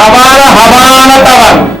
Habana, Habana, Tabana.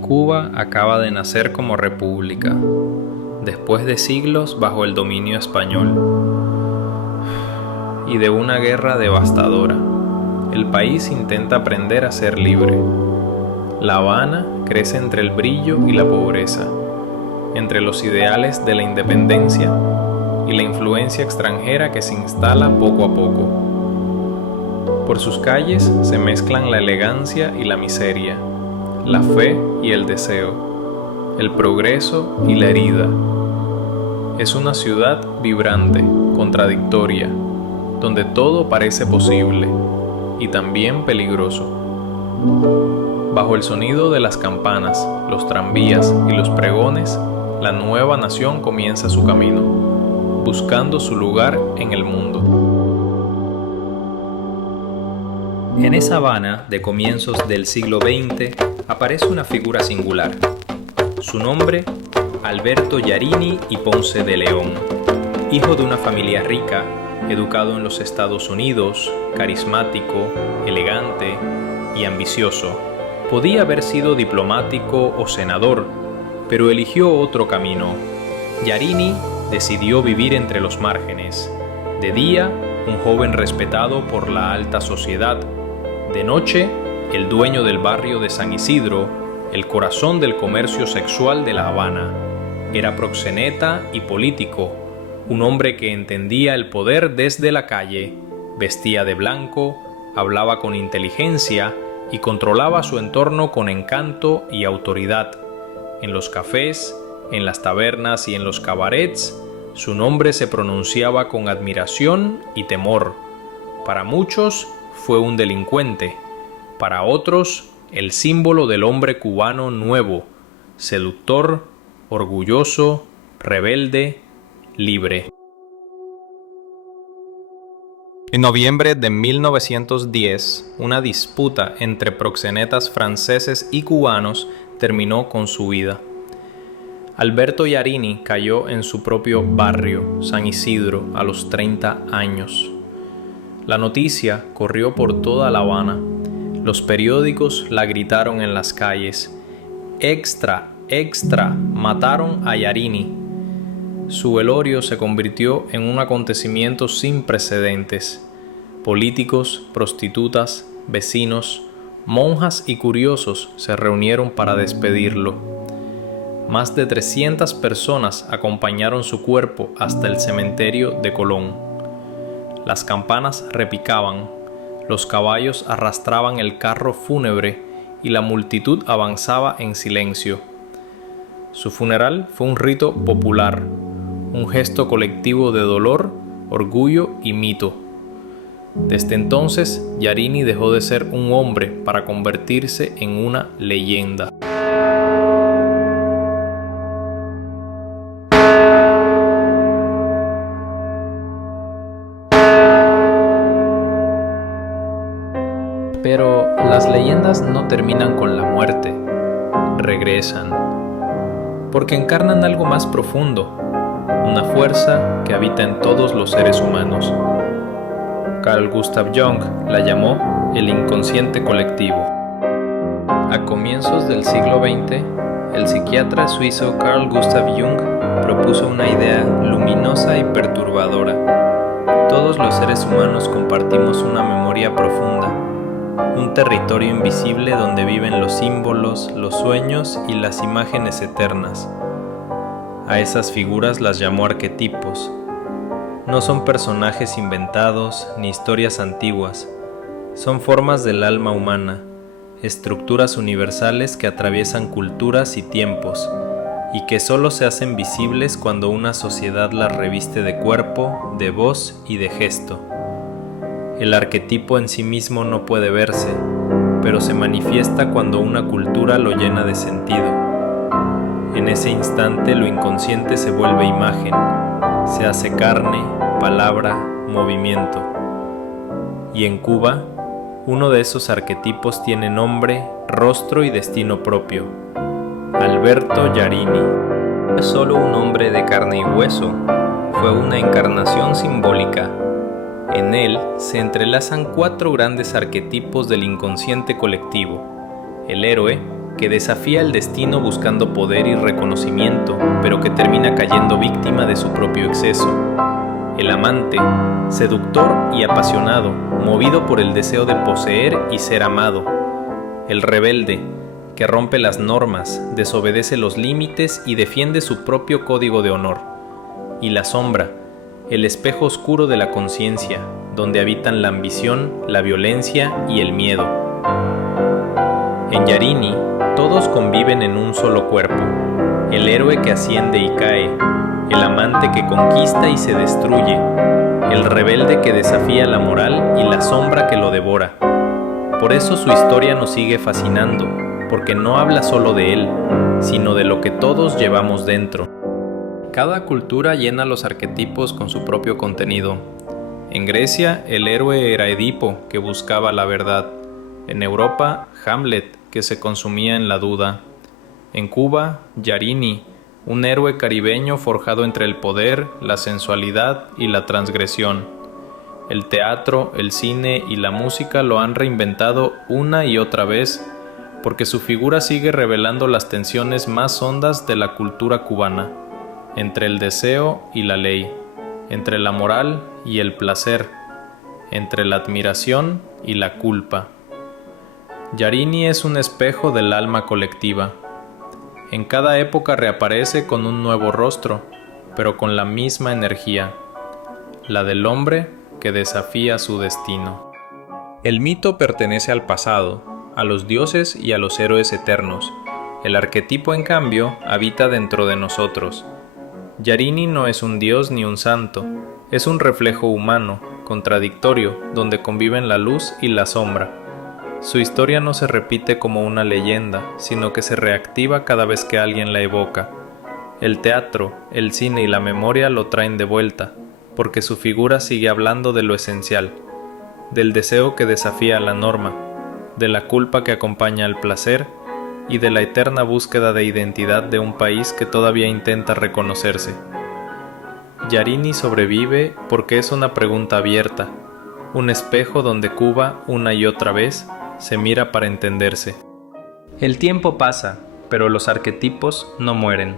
Cuba acaba de nacer como república, después de siglos bajo el dominio español y de una guerra devastadora. El país intenta aprender a ser libre. La Habana crece entre el brillo y la pobreza, entre los ideales de la independencia y la influencia extranjera que se instala poco a poco. Por sus calles se mezclan la elegancia y la miseria, la fe y el deseo, el progreso y la herida. Es una ciudad vibrante, contradictoria, donde todo parece posible y también peligroso. Bajo el sonido de las campanas, los tranvías y los pregones, la nueva nación comienza su camino, buscando su lugar en el mundo. En esa Habana de comienzos del siglo XX aparece una figura singular. Su nombre, Alberto Yarini y Ponce de León. Hijo de una familia rica, educado en los Estados Unidos, carismático, elegante y ambicioso. Podía haber sido diplomático o senador, pero eligió otro camino. Yarini decidió vivir entre los márgenes. De día, un joven respetado por la alta sociedad. De noche, el dueño del barrio de San Isidro, el corazón del comercio sexual de La Habana. Era proxeneta y político, un hombre que entendía el poder desde la calle, vestía de blanco, hablaba con inteligencia y controlaba su entorno con encanto y autoridad. En los cafés, en las tabernas y en los cabarets, su nombre se pronunciaba con admiración y temor. Para muchos fue un delincuente, para otros el símbolo del hombre cubano nuevo, seductor, orgulloso, rebelde, libre. En noviembre de 1910, una disputa entre proxenetas franceses y cubanos terminó con su vida. Alberto Yarini cayó en su propio barrio, San Isidro, a los 30 años. La noticia corrió por toda La Habana. Los periódicos la gritaron en las calles. ¡Extra, extra! Mataron a Yarini. Su velorio se convirtió en un acontecimiento sin precedentes. Políticos, prostitutas, vecinos, monjas y curiosos se reunieron para despedirlo. Más de 300 personas acompañaron su cuerpo hasta el cementerio de Colón. Las campanas repicaban, los caballos arrastraban el carro fúnebre y la multitud avanzaba en silencio. Su funeral fue un rito popular, un gesto colectivo de dolor, orgullo y mito. Desde entonces, Yarini dejó de ser un hombre para convertirse en una leyenda. Pero las leyendas no terminan con la muerte, regresan, porque encarnan algo más profundo, una fuerza que habita en todos los seres humanos. Carl Gustav Jung la llamó el inconsciente colectivo. A comienzos del siglo XX, el psiquiatra suizo Carl Gustav Jung propuso una idea luminosa y perturbadora. Todos los seres humanos compartimos una memoria profunda, un territorio invisible donde viven los símbolos, los sueños y las imágenes eternas. A esas figuras las llamó arquetipos. No son personajes inventados ni historias antiguas, son formas del alma humana, estructuras universales que atraviesan culturas y tiempos, y que solo se hacen visibles cuando una sociedad las reviste de cuerpo, de voz y de gesto. El arquetipo en sí mismo no puede verse, pero se manifiesta cuando una cultura lo llena de sentido. En ese instante lo inconsciente se vuelve imagen, se hace carne, palabra, movimiento. Y en Cuba, uno de esos arquetipos tiene nombre, rostro y destino propio: Alberto Yarini. No es solo un hombre de carne y hueso, fue una encarnación simbólica. En él se entrelazan 4 grandes arquetipos del inconsciente colectivo: el héroe, que desafía el destino buscando poder y reconocimiento, pero que termina cayendo víctima de su propio exceso; el amante, seductor y apasionado, movido por el deseo de poseer y ser amado; el rebelde, que rompe las normas, desobedece los límites y defiende su propio código de honor; y la sombra, el espejo oscuro de la conciencia, donde habitan la ambición, la violencia y el miedo. En Yarini, todos conviven en un solo cuerpo: el héroe que asciende y cae, el amante que conquista y se destruye, el rebelde que desafía la moral y la sombra que lo devora. Por eso su historia nos sigue fascinando, porque no habla solo de él, sino de lo que todos llevamos dentro. Cada cultura llena los arquetipos con su propio contenido. En Grecia, el héroe era Edipo, que buscaba la verdad. En Europa, Hamlet, que se consumía en la duda. En Cuba, Yarini, un héroe caribeño forjado entre el poder, la sensualidad y la transgresión. El teatro, el cine y la música lo han reinventado una y otra vez, porque su figura sigue revelando las tensiones más hondas de la cultura cubana, entre el deseo y la ley, entre la moral y el placer, entre la admiración y la culpa. Yarini es un espejo del alma colectiva. En cada época reaparece con un nuevo rostro, pero con la misma energía, la del hombre que desafía su destino. El mito pertenece al pasado, a los dioses y a los héroes eternos. El arquetipo, en cambio, habita dentro de nosotros. Yarini no es un dios ni un santo, es un reflejo humano, contradictorio, donde conviven la luz y la sombra. Su historia no se repite como una leyenda, sino que se reactiva cada vez que alguien la evoca. El teatro, el cine y la memoria lo traen de vuelta, porque su figura sigue hablando de lo esencial, del deseo que desafía la norma, de la culpa que acompaña al placer y de la eterna búsqueda de identidad de un país que todavía intenta reconocerse. Yarini sobrevive porque es una pregunta abierta, un espejo donde Cuba, una y otra vez, se mira para entenderse. El tiempo pasa, pero los arquetipos no mueren.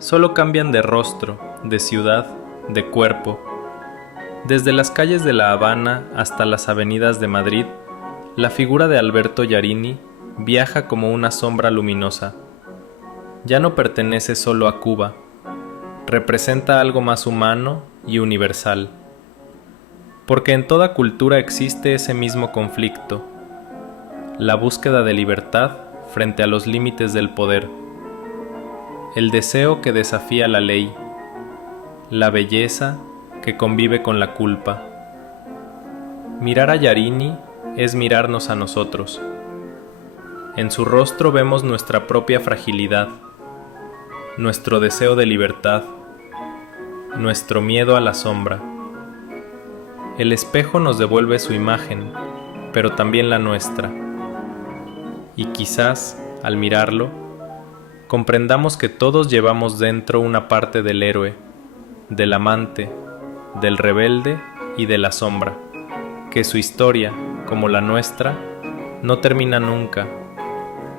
Solo cambian de rostro, de ciudad, de cuerpo. Desde las calles de La Habana hasta las avenidas de Madrid, la figura de Alberto Yarini viaja como una sombra luminosa. Ya no pertenece solo a Cuba, representa algo más humano y universal. Porque en toda cultura existe ese mismo conflicto, la búsqueda de libertad frente a los límites del poder, el deseo que desafía la ley, la belleza que convive con la culpa. Mirar a Yarini es mirarnos a nosotros. En su rostro vemos nuestra propia fragilidad, nuestro deseo de libertad, nuestro miedo a la sombra. El espejo nos devuelve su imagen, pero también la nuestra. Y quizás, al mirarlo, comprendamos que todos llevamos dentro una parte del héroe, del amante, del rebelde y de la sombra, que su historia, como la nuestra, no termina nunca,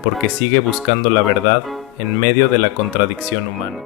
porque sigue buscando la verdad en medio de la contradicción humana.